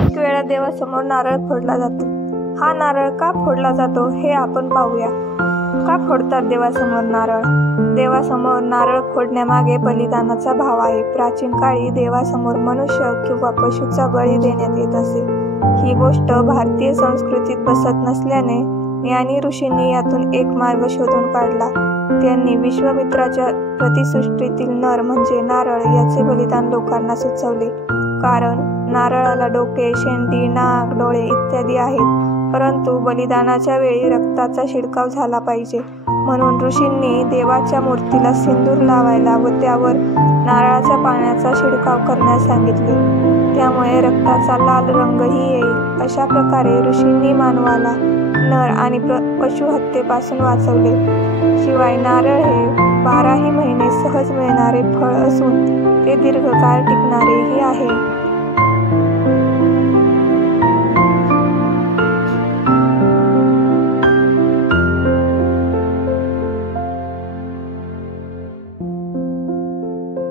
अनेक वेळा देवासमोर नारळ फोडला जातो. हा नारळ का फोडला जातो हे आपण पाहूया. का फोडतात देवासमोर नारळ? देवासमोर नारळ फोडण्यामागे बलिदानाचा भाव आहे. प्राचीन काळी देवासमोर मनुष्य किंवा पशूचा बळी देण्यात येत असे. ही गोष्ट भारतीय संस्कृतीत बसत नसल्याने ज्ञानी ऋषींनी यातून एक मार्ग शोधून काढला. त्यांनी विश्वामित्राच्या प्रतिसृष्टीतील नर म्हणजे नारळ याचे बलिदान लोकांना सुचवले. कारण नारळाला डोके, शेंडी, नाक, डोळे इत्यादी आहेत, परंतु बलिदानाच्या वेळी रक्ताचा शिडकाव झाला पाहिजे. म्हणून ऋषींनी देवाच्या मूर्तीला सिंदूर लावायला व त्यावर नारळाच्या पाण्याचा शिडकाव करण्यास सांगितले. त्यामुळे रक्ताचा लाल रंगही येईल. अशा प्रकारे ऋषींनी मानवाला नर आणि पशु हत्येपासून वाचवले. शिवाय नारळ हे 12ही महिने सहज मिळणारे फळ असून ते दीर्घकाळ टिकणारेही आहे.